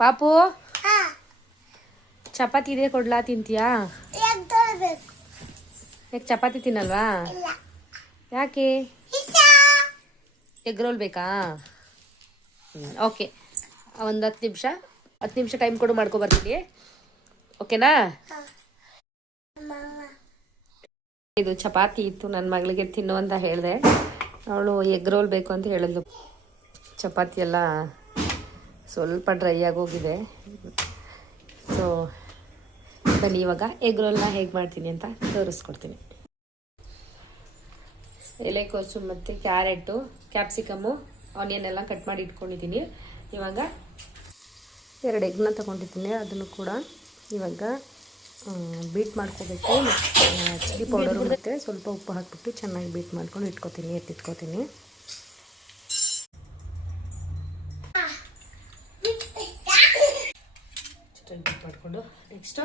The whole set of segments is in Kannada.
ಪಾಪು ಚಪಾತಿ ಇದೆ ಕೊಡ್ಲಾ, ತಿಂತೀಯಾ? ಯಾಕೆ ಚಪಾತಿ ತಿನ್ನಲ್ವಾ? ಯಾಕೆ? ಎಗ್ ರೋಲ್ ಬೇಕಾ? ಓಕೆ, ಒಂದು 10 ನಿಮಿಷ ಟೈಮ್ ಕೊಡು, ಮಾಡ್ಕೊಬರ್ತೀನಿ. ಓಕೆನಾ? ಇದು ಚಪಾತಿ ಇತ್ತು, ನನ್ನ ಮಗಳಿಗೆ ತಿನ್ನು ಅಂತ ಹೇಳಿದೆ. ಅವಳು ಎಗ್ ರೋಲ್ ಬೇಕು ಅಂತ ಹೇಳಿದ್ಲು. ಚಪಾತಿ ಎಲ್ಲ ಸ್ವಲ್ಪ ಡ್ರೈ ಆಗೋಗಿದೆ. ಸೊ ಬನ್ನಿ ಇವಾಗ ಎಗ್ ರೋಲ್ನ ಹೇಗೆ ಮಾಡ್ತೀನಿ ಅಂತ ತೋರಿಸ್ಕೊಡ್ತೀನಿ. ಎಲೆಕೋಸು ಮತ್ತು ಕ್ಯಾರೆಟು, ಕ್ಯಾಪ್ಸಿಕಮ್ಮು, ಆನಿಯನ್ ಎಲ್ಲ ಕಟ್ ಮಾಡಿ ಇಟ್ಕೊಂಡಿದ್ದೀನಿ. ಇವಾಗ 2 ಎಗ್ನ ತೊಗೊಂಡಿದ್ದೀನಿ. ಅದನ್ನು ಕೂಡ ಇವಾಗ ಬೀಟ್ ಮಾಡ್ಕೋಬೇಕು. ಚಿಲ್ಲಿ ಪೌಡರು ಮತ್ತು ಸ್ವಲ್ಪ ಉಪ್ಪು ಹಾಕ್ಬಿಟ್ಟು ಚೆನ್ನಾಗಿ ಬೀಟ್ ಮಾಡ್ಕೊಂಡು ಎತ್ತಿಟ್ಕೋತೀನಿ. ಬೀಟ್ ಮಾಡಿಕೊಂಡು ನೆಕ್ಸ್ಟು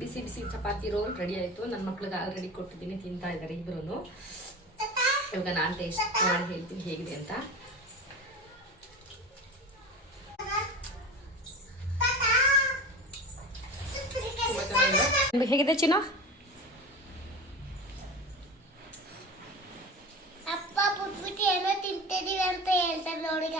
ಬಿಸಿ ಬಿಸಿ ಚಪಾತಿ ರೋಲ್ ರೆಡಿ ಆಯಿತು. ನನ್ನ ಮಕ್ಳಿಗೆ ಆಲ್ರೆಡಿ ಕೊಟ್ಟಿದ್ದೀನಿ, ತಿಂತಾ ಇದ್ದಾರೆ ಇಬ್ಬರೂ. ಇವಾಗ ನಾನು ಟೇಸ್ಟ್ ಮಾಡಿ ಹೇಳ್ತೀನಿ ಹೇಗಿದೆ ಅಂತ. ಹೇಗಿದೆ ಚಿನ್ನ? ಅಪ್ಪ ಪುಟ್ಬಿಟ್ಟು ಏನೋ ತಿಂತಿದೀವಿ ಅಂತ ಹೇಳ್ತಾರೆ ನೋಡಿಗ.